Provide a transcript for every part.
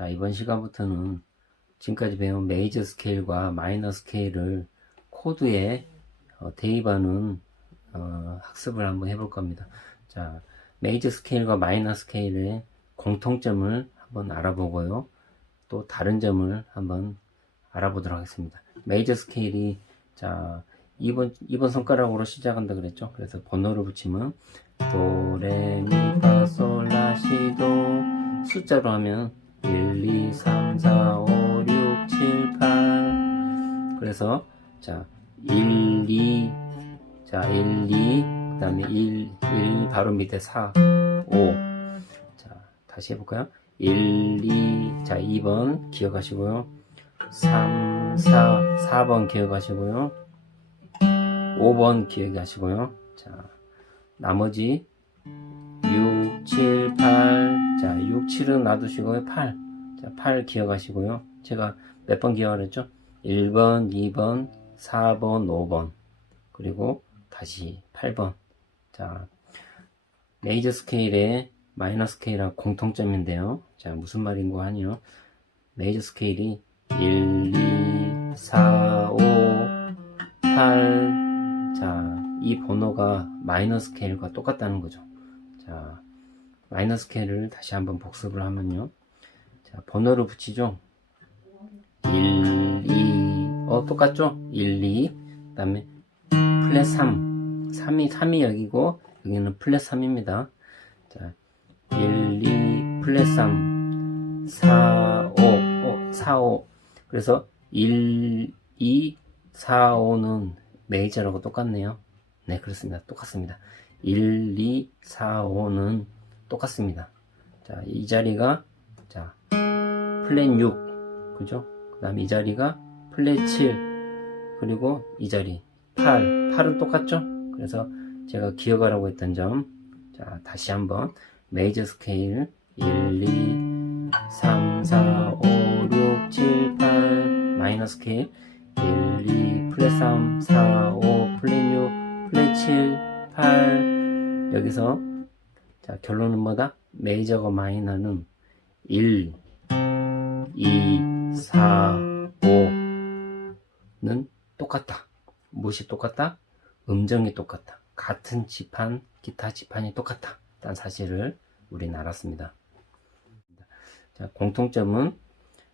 자, 이번 시간부터는 지금까지 배운 메이저 스케일과 마이너 스케일을 코드에 어, 대입하는 어, 학습을 한번 해볼 겁니다. 자, 메이저 스케일과 마이너 스케일의 공통점을 한번 알아보고요. 또 다른 점을 한번 알아보도록 하겠습니다. 메이저 스케일이 자 2번 2번 손가락으로 시작한다 그랬죠. 그래서 번호를 붙이면 도레미파솔라시도 숫자로 하면 1, 2, 3, 4, 5, 6, 7, 8 그래서 자 1, 2, 자 1, 2, 그 다음에 1, 1 바로 밑에 4, 5 자 다시 해볼까요? 1, 2, 자 2번 기억하시고요. 3, 4, 4번 기억하시고요. 5번 기억하시고요. 자 나머지 6, 7, 8 자, 6, 7은 놔두시고요 8 자, 8 기억하시고요. 제가 몇 번 기억하랬죠? 1번, 2번, 4번, 5번. 그리고 다시 8번. 자 메이저 스케일의 마이너 스케일하고 공통점인데요. 자 무슨 말인고 하니요? 메이저 스케일이 1, 2, 4, 5, 8 자, 이 번호가 마이너 스케일과 똑같다는 거죠. 자, 마이너 스케일을 다시 한번 복습을 하면요. 자, 번호를 붙이죠. 1, 2, 어, 똑같죠? 1, 2, 그 다음에 플랫 3. 3이, 3이 여기고, 여기는 플랫 3입니다. 자, 1, 2, 플랫 3, 4, 5, 어, 4, 5. 그래서 1, 2, 4, 5는 메이저라고 똑같네요. 네, 그렇습니다. 똑같습니다. 1, 2, 4, 5는 똑같습니다. 자, 이 자리가, 자, 플랫 6, 그죠? 그 다음에 이 자리가 플랫 7, 그리고 이 자리, 8. 8은 똑같죠? 그래서 제가 기억하라고 했던 점, 자, 다시 한번, 메이저 스케일, 1, 2, 3, 4, 5, 6, 7, 8, 마이너 스케일, 1, 2, 플랫 3, 4, 5, 플랫 6, 플랫 7, 8 여기서 자 결론은 뭐다? 메이저가 마이너는 1, 2, 4, 5는 똑같다. 무엇이 똑같다? 음정이 똑같다. 같은 지판, 기타 지판이 똑같다. 딴 사실을 우리는 알았습니다. 자, 공통점은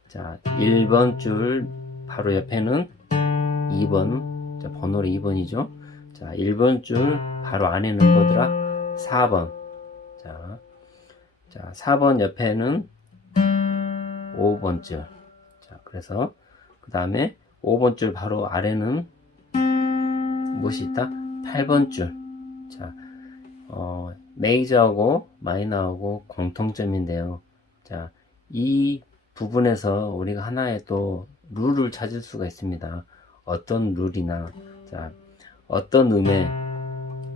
자, 1번 줄 바로 옆에는 2번, 자, 번호로 2번이죠. 자, 1번 줄 바로 안에는 뭐더라? 4번. 자, 자, 4번 옆에는 5번 줄. 자, 그래서 그 다음에 5번 줄 바로 아래는 무엇이 있다? 8번 줄. 자, 어, 메이저하고 마이너하고 공통점인데요. 자, 이 부분에서 우리가 하나의 또 룰을 찾을 수가 있습니다. 어떤 룰이나, 자, 어떤 음에,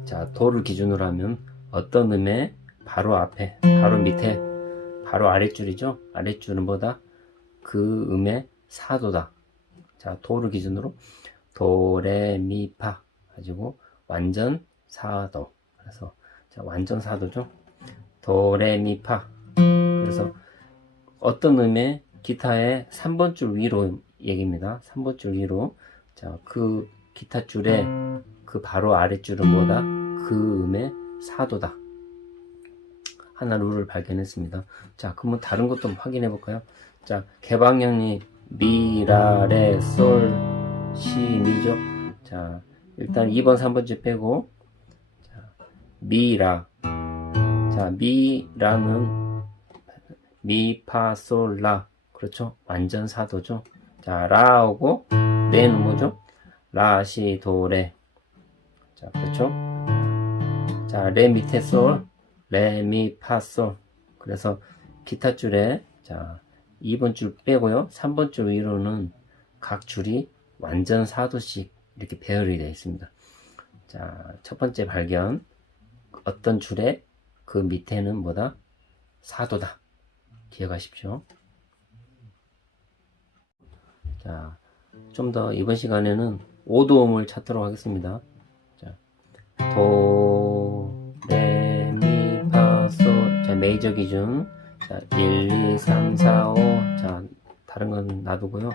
자, 도를 기준으로 하면 어떤 음에 바로 앞에, 바로 밑에, 바로 아랫줄이죠? 아랫줄은 뭐다? 그 음의 사도다. 자, 도를 기준으로 도, 레, 미, 파 가지고 완전 사도. 그래서 자, 완전 사도죠. 도, 레, 미, 파. 그래서 어떤 음의 기타의 3번 줄 위로 얘기입니다. 3번 줄 위로. 자, 그 기타 줄의 그 바로 아랫줄은 뭐다? 그 음의 사도다. 하나 룰을 발견했습니다. 자, 그러면 다른 것도 확인해 볼까요? 자, 개방형이 미, 라, 레, 솔, 시, 미죠? 자, 일단 2번, 3번 줄 빼고, 자, 미, 라. 자, 미, 라는 미, 파, 솔, 라. 그렇죠? 완전 사도죠? 자, 라하고, 레는 뭐죠? 라, 시, 도, 레. 자, 그렇죠? 자, 레 밑에 솔, 레, 미, 파, 솔. 그래서 기타 줄에, 자, 2번 줄 빼고요. 3번 줄 위로는 각 줄이 완전 사도씩 이렇게 배열이 되어 있습니다. 자, 첫 번째 발견. 어떤 줄에 그 밑에는 뭐다? 사도다. 기억하십시오. 자, 좀 더 이번 시간에는 오도음을 찾도록 하겠습니다. 자, 도, 레, 솔. 자, 메이저 기준. 자, 1, 2, 3, 4, 5. 자, 다른 건 놔두고요.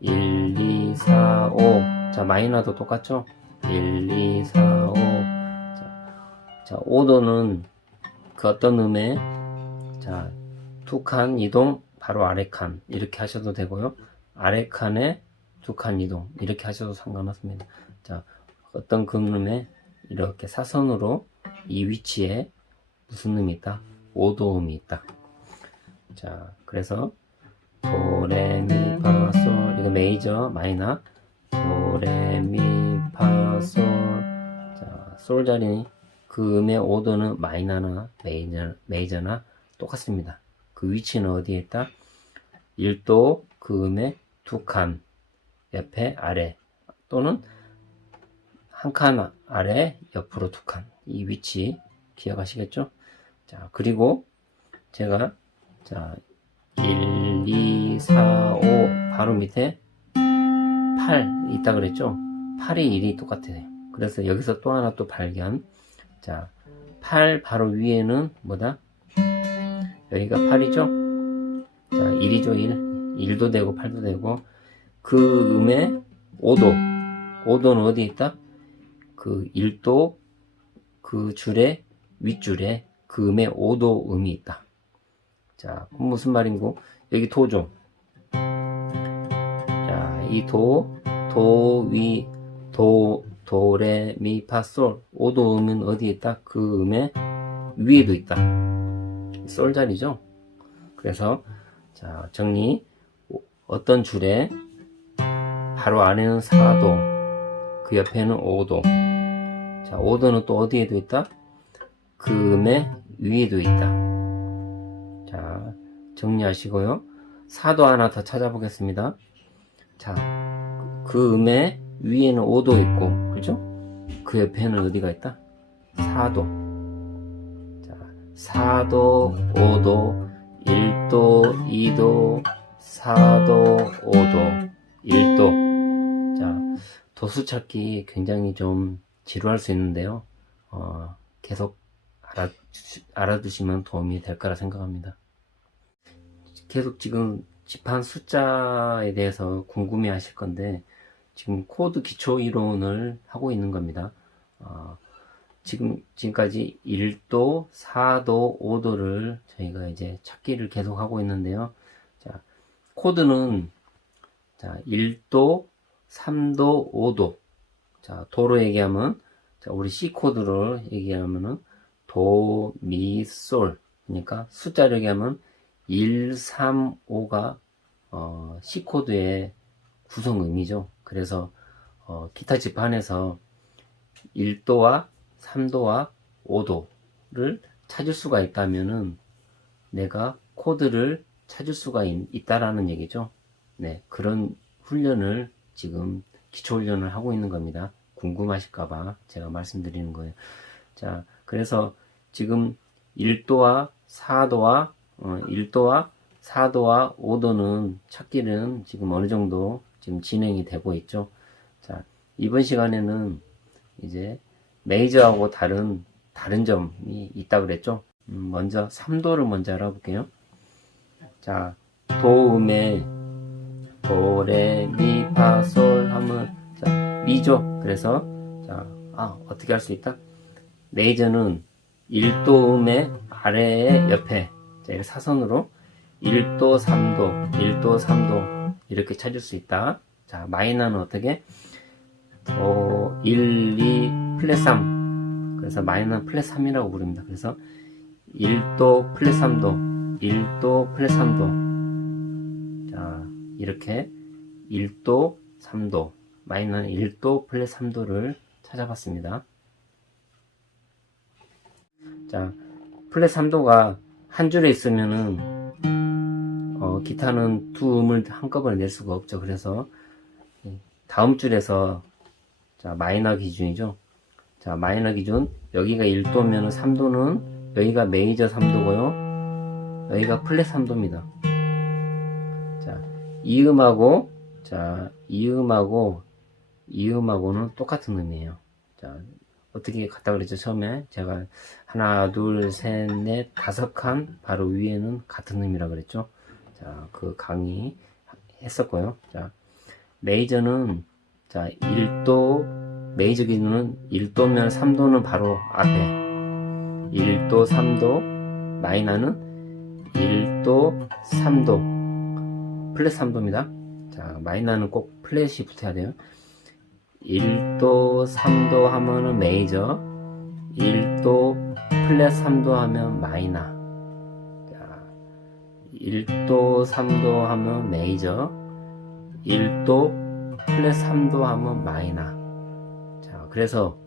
1, 2, 4, 5. 자, 마이너도 똑같죠? 1, 2, 4, 5. 자, 자 5도는 그 어떤 음에, 자, 두 칸 이동, 바로 아래 칸. 이렇게 하셔도 되고요. 아래 칸에 두 칸 이동. 이렇게 하셔도 상관없습니다. 자, 어떤 금음에 이렇게 사선으로 이 위치에 무슨 음이 있다? 5도음이 있다. 자, 그래서 도레미파솔 이거 메이저 마이너 도레미파솔 자, 솔 자리 그 음의 5도는 마이너나 메이저, 메이저나 똑같습니다. 그 위치는 어디에 있다? 1도 그 음의 두 칸 옆에 아래 또는 한 칸 아래 옆으로 두 칸 이 위치 기억하시겠죠? 자 그리고 제가 자 1, 2, 4, 5 바로 밑에 8 있다 그랬죠? 8이 1이 똑같아요. 그래서 여기서 또 하나 또 발견. 자, 8 바로 위에는 뭐다? 여기가 8이죠? 자, 1이죠, 1. 1도 되고 8도 되고 그 음의 5도. 5도는 어디 있다? 그 1도 그 줄의 윗줄에 그 음의 5도 음이 있다. 자, 무슨 말인고? 여기 도죠. 자, 이 도, 도, 위, 도, 도, 레, 미, 파, 솔. 5도 음은 어디에 있다? 그 음의 위에도 있다. 솔 자리죠? 그래서, 자, 정리. 어떤 줄에 바로 안에는 4도, 그 옆에는 5도. 자, 5도는 또 어디에도 있다? 그 음의 위에도 있다. 자, 정리하시고요. 사도 하나 더 찾아보겠습니다. 자, 그 음의 위에는 5도 있고, 그죠? 그 옆에는 어디가 있다? 4도. 자, 4도, 5도, 1도, 2도, 4도, 5도, 1도. 자, 도수 찾기 굉장히 좀 지루할 수 있는데요. 어, 계속 알아, 알아두시면 도움이 될 거라 생각합니다. 계속 지금 집한 숫자에 대해서 궁금해 하실 건데, 지금 코드 기초 이론을 하고 있는 겁니다. 어, 지금, 지금까지 1도, 4도, 5도를 저희가 이제 찾기를 계속 하고 있는데요. 자, 코드는, 자, 1도, 3도, 5도. 자, 도로 얘기하면, 자, 우리 C 코드를 얘기하면은, 도, 미, 솔. 그러니까 숫자를 얘기하면 1, 3, 5가 어, C 코드의 구성음이죠. 그래서 어, 기타 지판에서 1도와 3도와 5도를 찾을 수가 있다면은 내가 코드를 찾을 수가 있, 다라는 얘기죠. 네, 그런 훈련을 지금 기초 훈련을 하고 있는 겁니다. 궁금하실까봐 제가 말씀드리는 거예요. 자, 그래서 지금 1도와 4도와 어, 1도와 4도와 5도는 찾기는 지금 어느 정도 지금 진행이 되고 있죠. 자, 이번 시간에는 이제 메이저하고 다른 다른 점이 있다 그랬죠. 음, 먼저 3도를 먼저 알아볼게요. 자, 도음에 도, 레, 미, 파, 솔 하면 자, 미죠. 그래서 자, 아, 어떻게 할 수 있다? 메이저는 1도음의 아래에 옆에 자, 사선으로 1도, 3도, 1도, 3도 이렇게 찾을 수 있다. 자, 마이너는 어떻게? 어, 1, 2, 플랫 3. 그래서 마이너는 플랫 3이라고 부릅니다. 그래서 1도, 플랫 3도, 1도, 플랫 3도. 자, 이렇게 1도, 3도, 마이너는 1도, 플랫 3도를 찾아봤습니다. 자, 플랫 3도가 한 줄에 있으면은 어, 기타는 두 음을 한꺼번에 낼 수가 없죠. 그래서 다음 줄에서 자 마이너 기준이죠. 자 마이너 기준 여기가 1도면 3도는 여기가 메이저 3도고요. 여기가 플랫 3도입니다. 자, 이 음하고 자, 이 음하고 이 음하고는 똑같은 음이에요. 자, 어떻게 갔다 그랬죠 처음에 제가 하나 둘 셋 넷 다섯 칸 바로 위에는 같은 음이라 그랬죠 자, 그 강의 했었고요. 자, 메이저는 자, 1도 메이저 기준은 1도면 3도는 바로 앞에 1도, 3도, 마이너는 1도, 3도 플랫 3도입니다. 자, 마이너는 꼭 플랫이 붙어야 돼요. 1도, 3도 하면은 메이저 1도, 플랫 3도 하면 마이너 자, 1도, 3도 하면 메이저 1도, 플랫 3도 하면 마이너 자, 그래서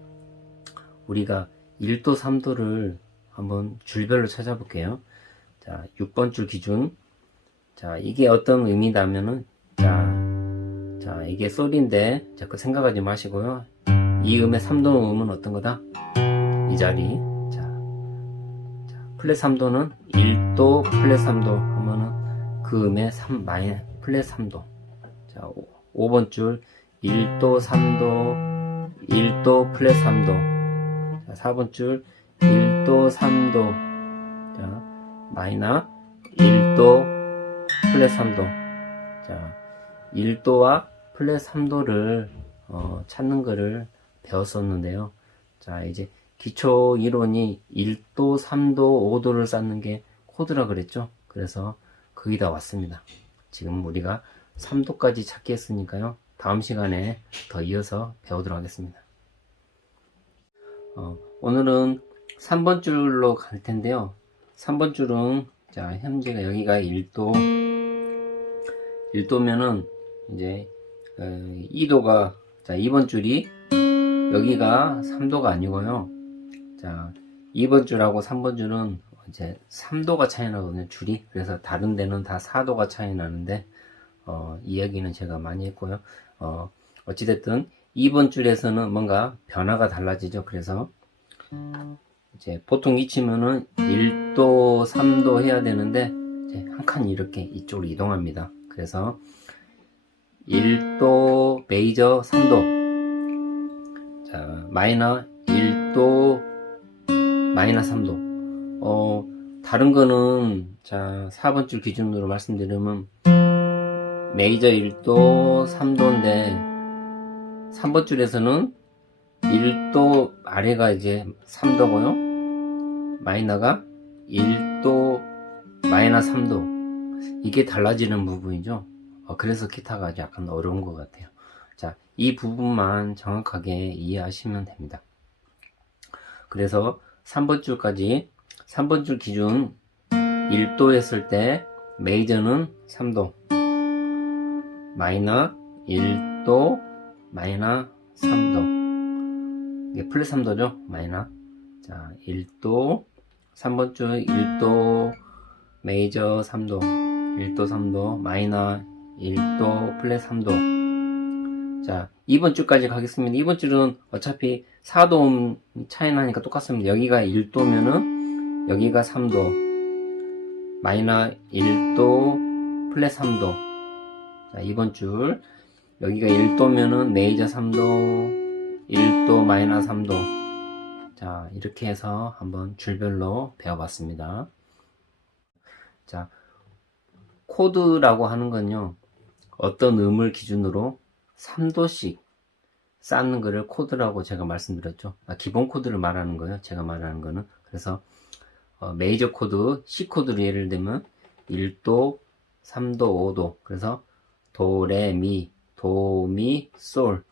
우리가 1도, 3도를 한번 줄별로 찾아볼게요. 자, 6번 줄 기준. 자, 이게 어떤 의미냐면은, 자, 자, 이게 솔인데, 자꾸 생각하지 마시고요. 이 음의 3도 음은 어떤 거다? 이 자리. 자, 자 플랫 3도는 1도, 플랫 3도 하면은 그 음의 3, 마이, 플랫 3도. 자, 5, 번 줄, 1도, 3도, 1도, 플랫 3도. 자, 4번 줄, 1도, 3도. 자, 마이너 1도, 플랫 3도. 자, 1도와 플랫 3도를 어, 찾는 거를 배웠었는데요. 자, 이제 기초 이론이 1도, 3도, 5도를 쌓는 게 코드라 그랬죠. 그래서 거기다 왔습니다. 지금 우리가 3도까지 찾기 했으니까요. 다음 시간에 더 이어서 배우도록 하겠습니다. 어, 오늘은 3번 줄로 갈 텐데요. 3번 줄은 자 현재가 여기가 1도 1도면은 이제 어, 2도가 자 2번 줄이 여기가 3도가 아니고요. 자 2번 줄하고 3번 줄은 이제 3도가 차이 나거든요. 줄이 그래서 다른 데는 다 4도가 차이 나는데 어, 이야기는 제가 많이 했고요. 어, 어찌됐든 2번 줄에서는 뭔가 변화가 달라지죠. 그래서 이제 보통 이 치면은 1도, 3도 해야 되는데 한 칸 이렇게 이쪽으로 이동합니다. 그래서 1도, 메이저, 3도. 자, 마이너 1도, 마이너 3도. 어, 다른 거는 자, 4번 줄 기준으로 말씀드리면 메이저 1도, 3도인데 3번 줄에서는 1도 아래가 이제 3도고요. 마이너가 1도 마이너 3도. 이게 달라지는 부분이죠. 어, 그래서 기타가 약간 어려운 것 같아요. 자, 이 부분만 정확하게 이해하시면 됩니다. 그래서 3번 줄까지 3번 줄 기준 1도 했을 때 메이저는 3도 마이너 1도 마이너 3도 이게 플랫 3도죠 마이너 자 1도 3번 줄 1도 메이저 3도 1도 3도 마이너 1도 플랫 3도. 자 2번 줄까지 가겠습니다. 2번 줄은 어차피 4도 차이 나니까 똑같습니다. 여기가 1도면은 여기가 3도. 마이너 1도 플랫 3도. 자 2번 줄. 여기가 1도면은 메이저 3도 1도 마이너 3도. 자 이렇게 해서 한번 줄별로 배워봤습니다. 자 코드라고 하는 건요 어떤 음을 기준으로 3도씩 쌓는 거를 코드라고 제가 말씀드렸죠 아, 기본 코드를 말하는 거예요 제가 말하는 거는 그래서 어, 메이저 코드 C 코드로 예를 들면 1도 3도 5도 그래서 도, 레, 미, 도, 미, 솔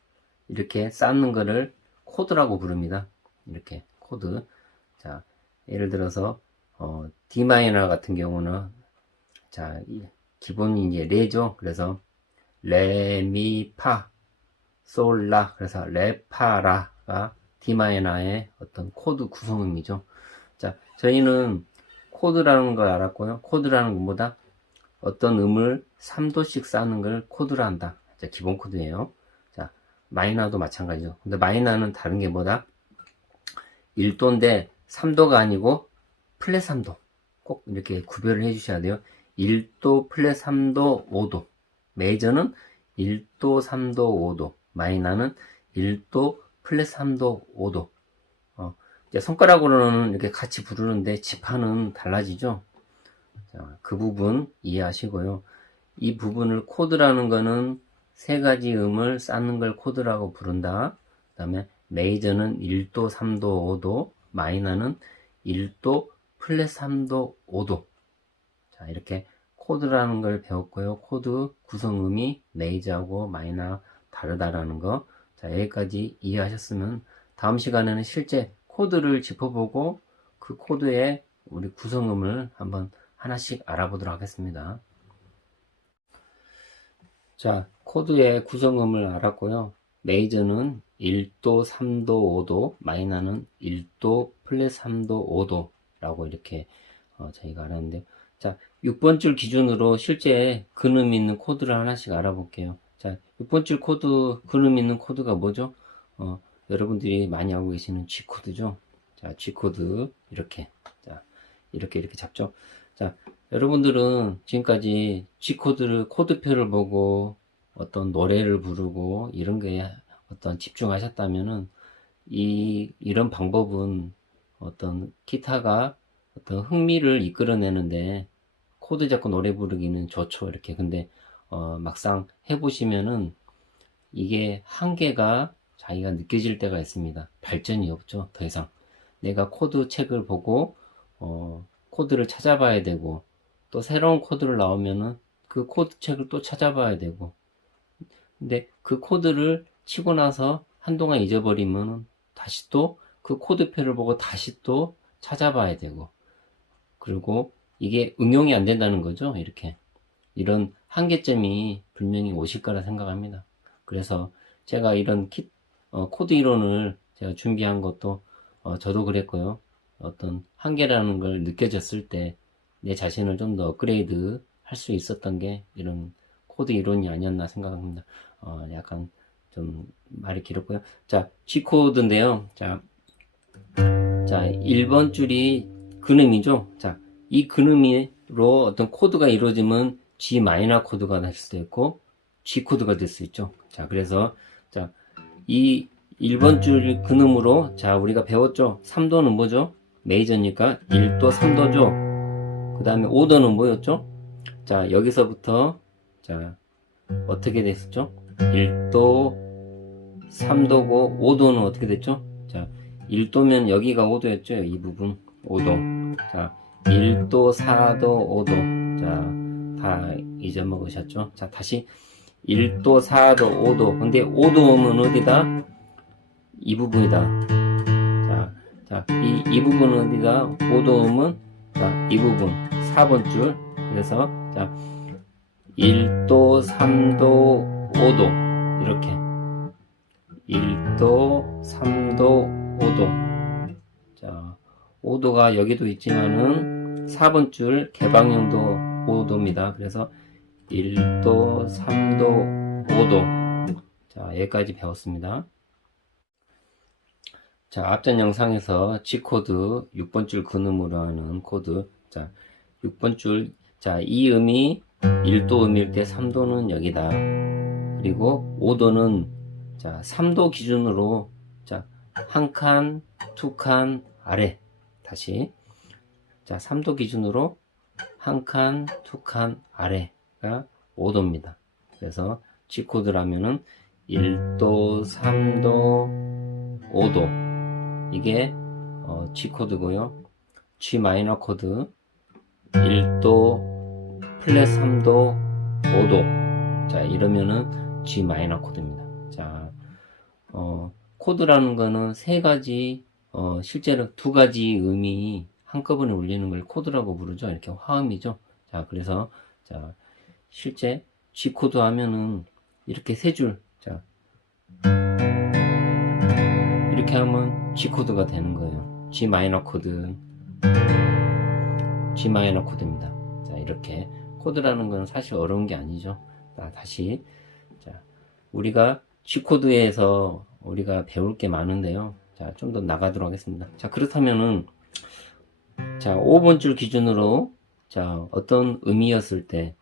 이렇게 쌓는 거를 코드라고 부릅니다. 이렇게 코드. 자, 예를 들어서 어, D 마이너 같은 경우는 자, 이- 기본이 이제 레죠. 그래서 레, 미, 파, 솔, 라. 그래서 레, 파, 라가 D 마이너의 어떤 코드 구성음이죠. 자, 저희는 코드라는 걸 알았고요. 코드라는 것보다 어떤 음을 3도씩 쌓는 걸 코드라 한다. 자, 기본 코드예요. 자, 마이너도 마찬가지죠. 근데 마이너는 다른 게 뭐다? 1도인데 3도가 아니고 플랫 3도. 꼭 이렇게 구별을 해 주셔야 돼요. 1도, 플랫 3도, 5도. 메이저는 1도, 3도, 5도. 마이너는 1도, 플랫 3도, 5도. 어, 이제 손가락으로는 이렇게 같이 부르는데 지파는 달라지죠. 자, 그 부분 이해하시고요. 이 부분을 코드라는 거는 세 가지 음을 쌓는 걸 코드라고 부른다. 그 다음에 메이저는 1도, 3도, 5도, 마이너는 1도, 플랫 3도, 5도. 자, 이렇게 코드라는 걸 배웠고요. 코드 구성음이 메이저하고 마이너 다르다라는 거. 자, 여기까지 이해하셨으면 다음 시간에는 실제 코드를 짚어보고 그 코드의 우리 구성음을 한번 하나씩 알아보도록 하겠습니다. 자, 코드의 구성음을 알았고요. 메이저는 1도, 3도, 5도, 마이너는 1도, 플랫 3도, 5도라고 이렇게 어, 저희가 알았는데 자, 6번 줄 기준으로 실제 근음 있는 코드를 하나씩 알아볼게요. 자, 6번 줄 코드, 근음 있는 코드가 뭐죠? 어, 여러분들이 많이 알고 계시는 G 코드죠. 자, G 코드 이렇게 자, 이렇게 이렇게 잡죠. 자, 여러분들은 지금까지 G 코드를 코드표를 보고 어떤 노래를 부르고 이런 거에 어떤 집중하셨다면은 이 이런 방법은 어떤 기타가 어떤 흥미를 이끌어내는데 코드 잡고 노래 부르기는 좋죠 이렇게. 근데 어, 막상 해보시면은 이게 한계가 자기가 느껴질 때가 있습니다. 발전이 없죠 더 이상. 내가 코드 책을 보고 어, 코드를 찾아봐야 되고 또 새로운 코드를 나오면은 그 코드 책을 또 찾아봐야 되고. 근데 그 코드를 치고 나서 한동안 잊어버리면 다시 또 그 코드표를 보고 다시 또 찾아봐야 되고. 그리고 이게 응용이 안 된다는 거죠 이렇게 이런 한계점이 분명히 오실 거라 생각합니다 그래서 제가 이런 키- 어, 코드 이론을 제가 준비한 것도 어, 저도 그랬고요 어떤 한계라는 걸 느껴졌을 때 내 자신을 좀 더 업그레이드 할 수 있었던 게 이런 코드 이론이 아니었나 생각합니다 어, 약간 좀 말이 길었고요. 자, G 코드인데요. 자, 자, 1번 줄이 근음이죠. 자, 이 근음으로 어떤 코드가 이루어지면 G 마이너 코드가 될 수도 있고 G 코드가 될 수 있죠. 자, 그래서 자, 이 1번 줄 근음으로 자, 우리가 배웠죠. 3도는 뭐죠? 메이저니까 1도 3도죠. 그 다음에 5도는 뭐였죠? 자, 여기서부터 자, 어떻게 됐었죠? 1도, 3도고 5도는 어떻게 됐죠? 자, 1도면 여기가 5도였죠? 이 부분 5도. 자, 1도, 4도, 5도. 자, 다 잊어먹으셨죠? 자, 다시 1도, 4도, 5도. 근데 5도면 어디다? 이 부분이다. 자, 자, 이, 이 부분은 어디다? 5도면 자, 이 부분 4번 줄. 그래서 자, 1도, 3도, 5도 이렇게 1도, 3도, 5도 자 5도가 여기도 있지만은 4번 줄 개방형도 5도입니다 그래서 1도, 3도, 5도 자 여기까지 배웠습니다 자 앞전 영상에서 G코드 6번 줄 근음으로 하는 코드 자 6번 줄 자, 이 음이 1도 음일 때 3도는 여기다. 그리고 5도는 자, 3도 기준으로 자, 한 칸, 두 칸 아래. 다시. 자, 3도 기준으로 한 칸, 두 칸 아래가 5도입니다. 그래서 G 코드라면은 1도, 3도, 5도. 이게 어, G 코드고요. G 마이너 코드 1도, 플랫 3도, 5도. 자, 이러면은 G 마이너 코드입니다. 자, 어, 코드라는 거는 세 가지, 어, 실제로 두 가지 음이 한꺼번에 울리는 걸 코드라고 부르죠. 이렇게 화음이죠. 자, 그래서, 자, 실제 G 코드 하면은 이렇게 세 줄, 자, 이렇게 하면 G 코드가 되는 거예요. G 마이너 코드, G 마이너 코드입니다. 자, 이렇게 코드라는 건 사실 어려운 게 아니죠. 자, 다시 자, 우리가 G 코드에서 우리가 배울 게 많은데요. 자, 좀 더 나가도록 하겠습니다. 자, 그렇다면은 자, 5번 줄 기준으로 자, 어떤 음이었을 때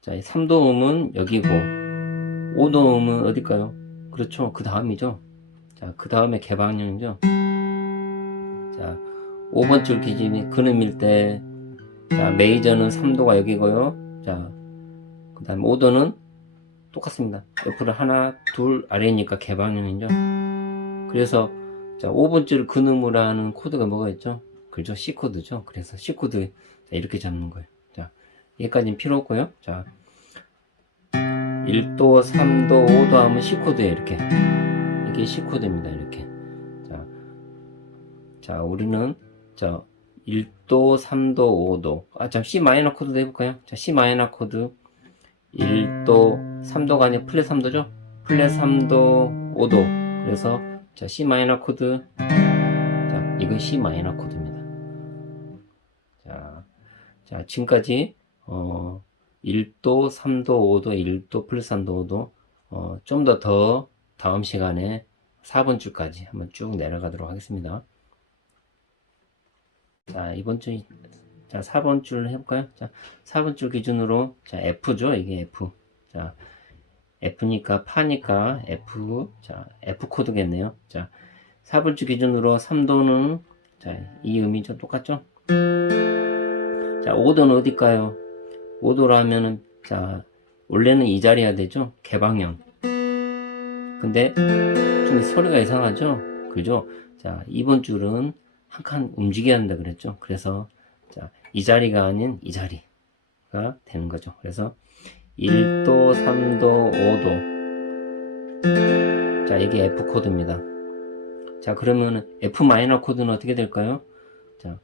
자, 3도 음은 여기고 5도 음은 어딜까요? 그렇죠. 그 다음이죠. 자, 그 다음에 개방형이죠. 자, 5번 줄 기준이 근음일 때 자, 메이저는 3도가 여기고요. 자, 그 다음 5도는 똑같습니다. 옆으로 하나, 둘, 아래니까 개방형이죠. 그래서, 자, 5번 줄 근음으로 하는 코드가 뭐가 있죠? 그죠? C 코드죠. 그래서 C 코드, 자, 이렇게 잡는 거예요. 자, 여기까지는 필요 없고요. 자, 1도, 3도, 5도 하면 C 코드예요. 이렇게. 이게 C 코드입니다. 이렇게. 자, 자, 우리는, 자, 1도, 3도, 5도. 아, 참, C 마이너 코드도 해볼까요? 자, C 마이너 코드. 1도, 3도가 아니라 플랫 3도죠? 플랫 3도, 5도. 그래서, 자, C 마이너 코드. 자, 이건 C 마이너 코드입니다. 자, 자, 지금까지, 어, 1도, 3도, 5도, 1도, 플러스 3도, 5도, 어, 좀 더 더 다음 시간에 4번 줄까지 한번 쭉 내려가도록 하겠습니다. 자, 이번 주, 자, 4번 줄 해볼까요? 자, 4번 줄 기준으로, 자, F죠? 이게 F. 자, F니까, 파니까, F. 자, F 코드겠네요. 자, 4번 줄 기준으로 3도는, 자, 이 의미죠? 똑같죠? 자, 5도는 어딜까요? 5도로 하면은, 자, 원래는 이 자리야 되죠? 개방형. 근데, 좀 소리가 이상하죠? 그죠? 자, 이번 줄은 한 칸 움직여야 한다 그랬죠? 그래서, 자, 이 자리가 아닌 이 자리가 되는 거죠. 그래서, 1도, 3도, 5도. 자, 이게 F 코드입니다. 자, 그러면은 F 마이너 코드는 어떻게 될까요? 자,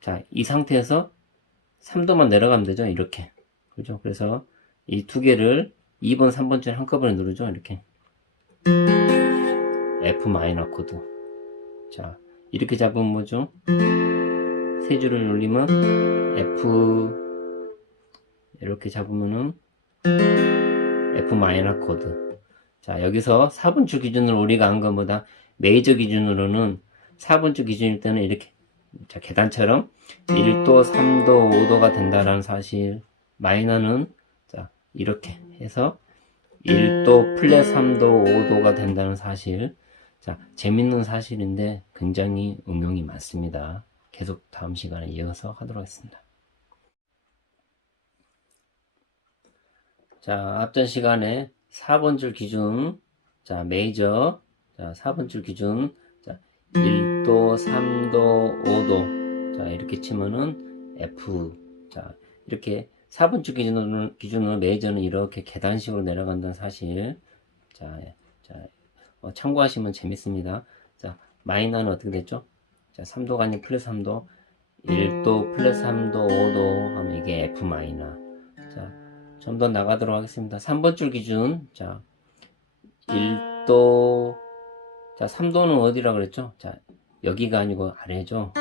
자, 이 상태에서 3도만 내려가면 되죠. 이렇게. 그죠? 그래서 이 두 개를 2번, 3번 줄 한꺼번에 누르죠. 이렇게. F 마이너 코드. 자, 이렇게 잡으면 뭐죠? 세 줄을 눌리면 F 이렇게 잡으면은 F 마이너 코드. 자, 여기서 4번 줄 기준으로 우리가 한 것보다 메이저 기준으로는 4번 줄 기준일 때는 이렇게 자, 계단처럼 1도, 3도, 5도가 된다라는 사실. 마이너는 자, 이렇게 해서 1도, 플랫 3도, 5도가 된다는 사실. 자, 재밌는 사실인데 굉장히 응용이 많습니다. 계속 다음 시간에 이어서 하도록 하겠습니다. 자, 앞전 시간에 4번 줄 기준, 자, 메이저, 자, 4번 줄 기준, 자, 1 도, 3도, 5도, 자, 이렇게 치면은 F, 자, 이렇게 4번 줄 기준으로, 기준으로 메이저는 이렇게 계단식으로 내려간다는 사실, 자, 자, 어, 참고하시면 재밌습니다. 자, 마이너는 어떻게 됐죠? 자, 3도가 아닌 플러스 3도, 1도, 플러스 3도, 5도 하면 이게 F 마이너. 자, 좀 더 나가도록 하겠습니다. 3번 줄 기준, 자, 1도, 자, 3도는 어디라 그랬죠? 자, 여기가 아니고 아래죠?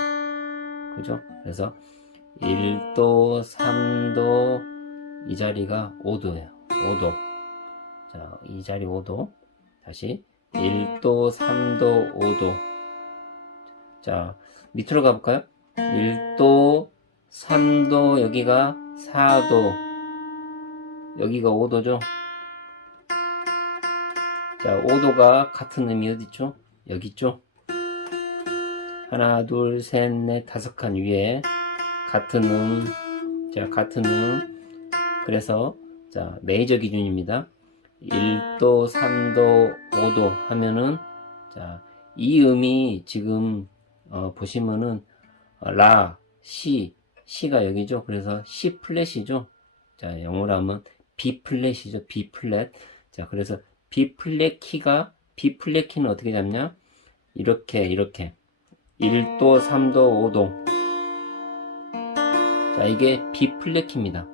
그죠? 그래서 1도, 3도, 이 자리가 5도예요. 5도. 자, 이 자리 5도. 다시 1도, 3도, 5도. 자, 밑으로 가볼까요? 1도, 3도, 여기가 4도. 여기가 5도죠? 자, 5도가 같은 의미 어디 있죠? 여기 있죠? 하나, 둘, 셋, 넷, 다섯 칸 위에 같은 음, 자, 같은 음. 그래서, 자, 메이저 기준입니다. 1도, 3도, 5도 하면은, 자, 이 음이 지금, 어, 보시면은, 어, 라, 시, 시가 여기죠. 그래서 C 플랫이죠. 자, 영어로 하면 B 플랫이죠. B 플랫. 자, 그래서 B 플랫 키가, B 플랫 키는 어떻게 잡냐? 이렇게, 이렇게. 1도, 3도, 5도. 자, 이게 B 플랫 키입니다.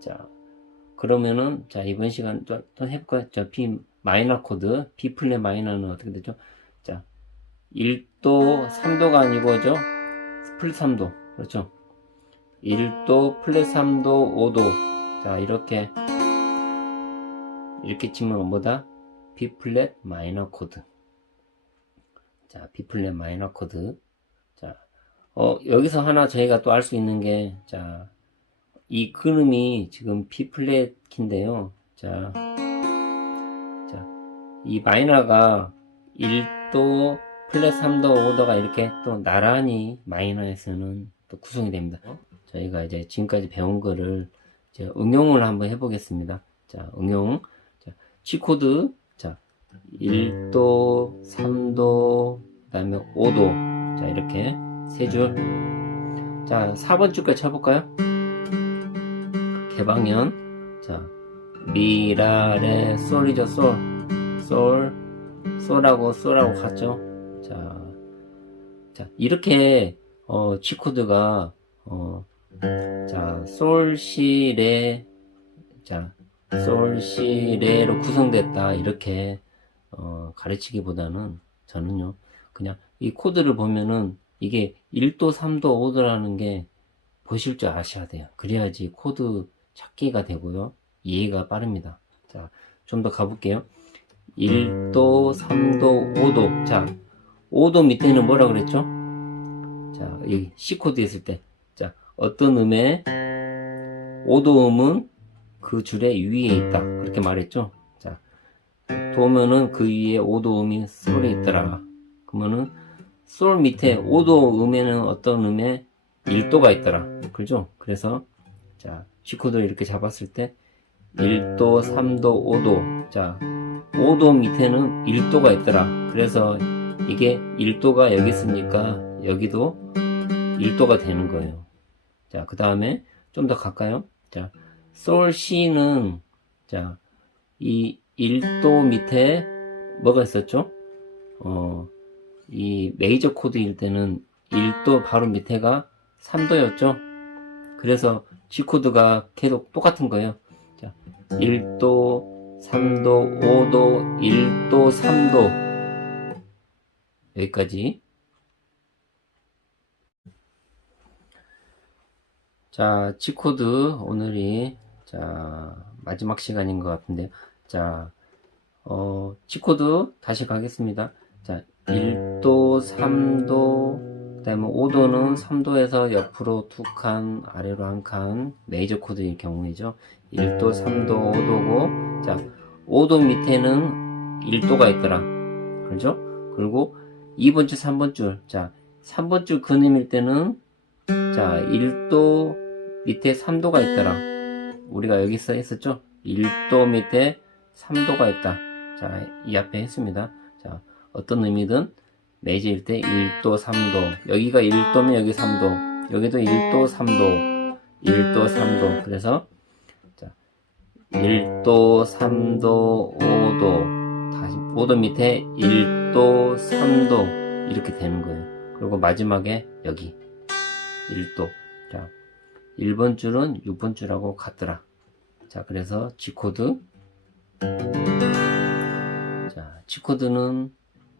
자, 그러면은, 자, 이번 시간 또, 또 해볼까요? 자, B 마이너 코드, B 플랫 마이너는 어떻게 되죠? 자, 1도, 3도가 아니고 죠? 플랫 3도. 그렇죠? 1도, 플랫 3도, 5도. 자, 이렇게, 이렇게 치면 뭐다? B 플랫 마이너 코드. 자, B 플랫 마이너 코드. 자, 어, 여기서 하나 저희가 또 알 수 있는 게, 자, 이 그림이 지금 B 플랫 키인데요. 자, 자, 이 마이너가 1도, 플랫 3도, 5도가 이렇게 또 나란히 마이너에서는 또 구성이 됩니다. 저희가 이제 지금까지 배운 거를 이제 응용을 한번 해보겠습니다. 자, 응용. 자, G코드. 자, 1도, 3도, 그 다음에 5도. 자, 이렇게 세 줄. 자, 4번 줄까지 쳐볼까요? 개방현. 자, 미, 라, 레, 솔이죠, 솔. 솔, 솔하고 솔하고 같죠? 자, 자, 이렇게, 어, G코드가, 어, 자, 솔, 시, 레, 자, 솔, 시, 레로 구성됐다. 이렇게, 어, 가르치기보다는 저는요, 그냥 이 코드를 보면은 이게 1도, 3도, 5도라는 게 보실 줄 아셔야 돼요. 그래야지 코드 찾기가 되고요. 이해가 빠릅니다. 자, 좀 더 가볼게요. 1도, 3도, 5도. 자, 5도 밑에는 뭐라 그랬죠? 자, 여기 C코드 있을 때. 자, 어떤 음에 5도 음은 그 줄에 위에 있다. 그렇게 말했죠? 자, 도면은 그 위에 5도 음이 솔에 있더라. 그러면은 솔 밑에 5도 음에는 어떤 음에 1도가 있더라. 그죠? 그래서 자, G코드를 이렇게 잡았을 때 1도, 3도, 5도. 자, 5도 밑에는 1도가 있더라. 그래서 이게 1도가 여기 있으니까 여기도 1도가 되는 거예요. 자, 그 다음에 좀 더 갈까요? 자, 솔 C는 자, 이 1도 밑에 뭐가 있었죠? 어, 이 메이저 코드일 때는 1도 바로 밑에가 3도였죠? 그래서 G 코드가 계속 똑같은 거예요. 자, 1도, 3도, 5도, 1도, 3도. 여기까지. 자, G 코드 오늘이 자, 마지막 시간인 것 같은데요. 자, 어, G 코드 다시 가겠습니다. 자, 1도, 3도, 그 다음에 5도는 3도에서 옆으로 두 칸, 아래로 한 칸, 메이저 코드일 경우이죠. 1도, 3도, 5도고, 자, 5도 밑에는 1도가 있더라. 그렇죠? 그리고 2번 줄, 3번 줄. 자, 3번 줄 근음일 때는, 자, 1도 밑에 3도가 있더라. 우리가 여기서 했었죠? 1도 밑에 3도가 있다. 자, 이 앞에 했습니다. 자, 어떤 의미든 매지일 때 1도, 3도. 여기가 1도면 여기 3도. 여기도 1도, 3도. 1도, 3도. 그래서 자, 1도, 3도, 5도. 다시 5도 밑에 1도, 3도. 이렇게 되는 거예요. 그리고 마지막에 여기 1도. 자, 1번 줄은 6번 줄하고 같더라. 자, 그래서 G코드. 자, G코드는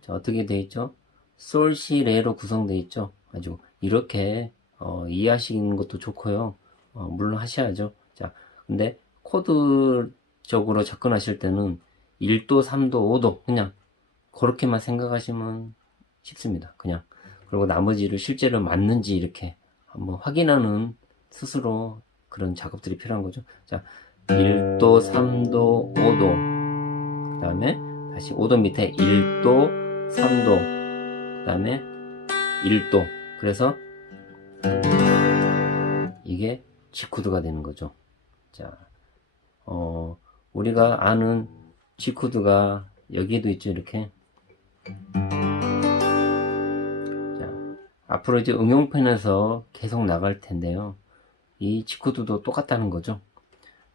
자, 어떻게 돼 있죠? 솔, 시, 레로 구성되어 있죠? 아주 이렇게 어, 이해하시는 것도 좋고요. 어, 물론 하셔야죠. 자, 근데 코드적으로 접근하실 때는 1도, 3도, 5도 그냥 그렇게만 생각하시면 쉽습니다. 그냥 그리고 나머지를 실제로 맞는지 이렇게 한번 확인하는 스스로 그런 작업들이 필요한 거죠. 자, 1도, 3도, 5도. 그 다음에 다시 5도 밑에 1도, 3도. 그 다음에 1도. 그래서 이게 G코드가 되는 거죠. 자, 어, 우리가 아는 G코드가 여기에도 있죠, 이렇게. 자, 앞으로 이제 응용편에서 계속 나갈 텐데요. 이 G코드도 똑같다는 거죠.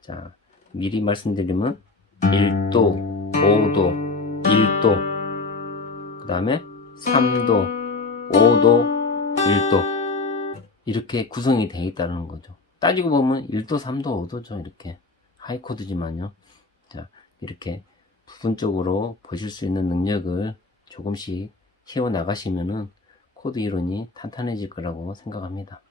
자, 미리 말씀드리면 1도, 5도, 1도, 그 다음에 3도, 5도, 1도 이렇게 구성이 되어 있다는 거죠. 따지고 보면 1도, 3도, 5도죠. 이렇게 하이코드지만요. 자, 이렇게 부분적으로 보실 수 있는 능력을 조금씩 키워 나가시면은 코드 이론이 탄탄해질 거라고 생각합니다.